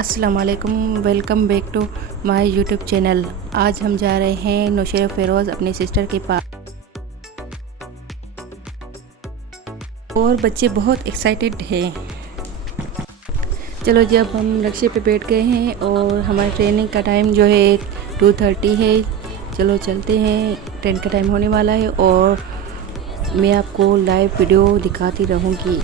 अस्सलाम वालेकुम, welcome back to my YouTube channel. आज हम जा रहे हैं नौशेरा फ़िरोज़ अपनी सिस्टर के पास और बच्चे बहुत एक्साइटेड हैं। चलो जी, अब हम रिक्शे पे बैठ गए हैं और हमारी ट्रेनिंग का टाइम जो है 2:30 है। चलो चलते हैं, ट्रेन का टाइम होने वाला है और मैं आपको लाइव वीडियो दिखाती रहूँगी।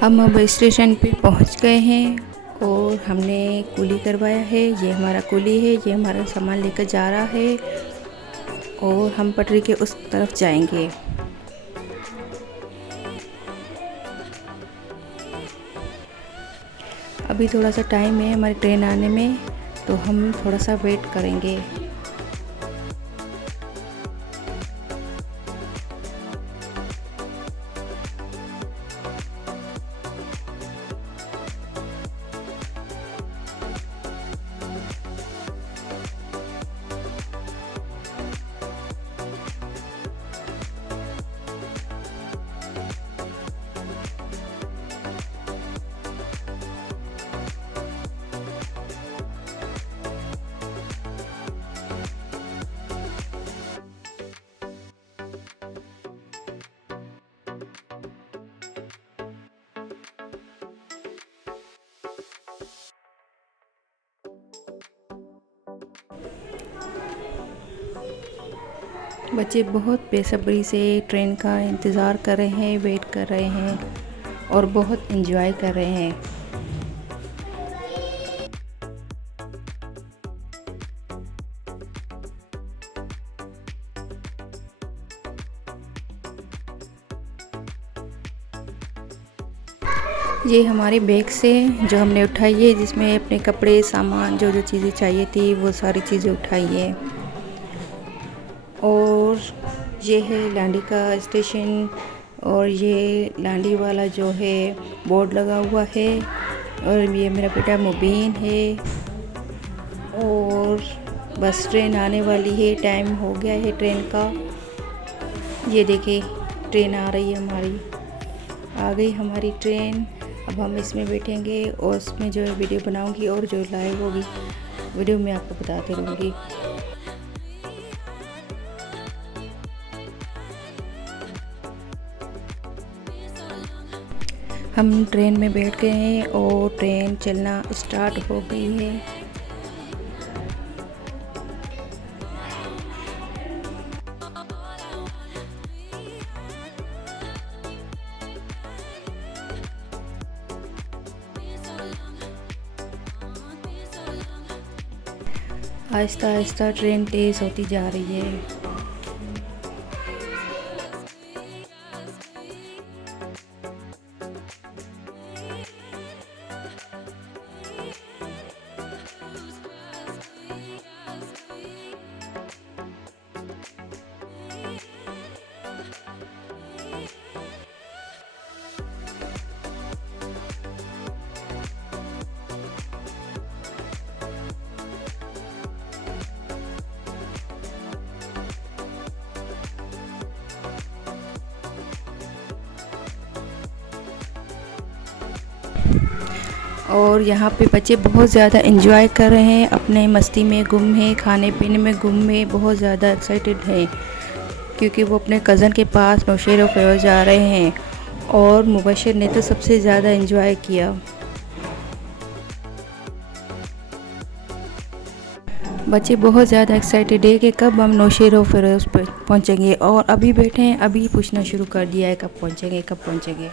हम अब स्टेशन पे पहुंच गए हैं और हमने कूली करवाया है। ये हमारा कूली है, ये हमारा सामान लेकर जा रहा है और हम पटरी के उस तरफ जाएंगे। अभी थोड़ा सा टाइम है हमारी ट्रेन आने में, तो हम थोड़ा सा वेट करेंगे। बच्चे बहुत बेसब्री से ट्रेन का इंतज़ार कर रहे हैं, वेट कर रहे हैं और बहुत एंजॉय कर रहे हैं। ये हमारे बैग से जो हमने उठाई है, जिसमें अपने कपड़े, सामान, जो जो चीज़ें चाहिए थी वो सारी चीज़ें उठाई है। और ये है लांडी का स्टेशन और ये लांडी वाला जो है बोर्ड लगा हुआ है। और ये मेरा बेटा मुबीन है और बस ट्रेन आने वाली है, टाइम हो गया है ट्रेन का। ये देखिए ट्रेन आ रही है हमारी, आ गई हमारी ट्रेन। अब हम इसमें बैठेंगे और उसमें जो है वीडियो बनाऊंगी और जो लाइव होगी वीडियो में आपको बताती रहूँगी। हम ट्रेन में बैठ गए हैं और ट्रेन चलना स्टार्ट हो गई है। आहिस्ता आहिस्ता ट्रेन तेज़ होती जा रही है। और यहाँ पे बच्चे बहुत ज़्यादा एंजॉय कर रहे हैं, अपने मस्ती में गुम है, खाने पीने में गुम है, बहुत ज़्यादा एक्साइटेड है क्योंकि वो अपने कज़न के पास नौशेरा फ़िरोज़ जा रहे हैं। और मुबशर ने तो सबसे ज़्यादा एंजॉय किया। बच्चे बहुत ज़्यादा एक्साइटेड है कि कब हम नौशेरा फ़िरोज़ पर पहुँचेंगे और अभी बैठे हैं, अभी पूछना शुरू कर दिया है कब पहुँचेंगे कब पहुँचेंगे।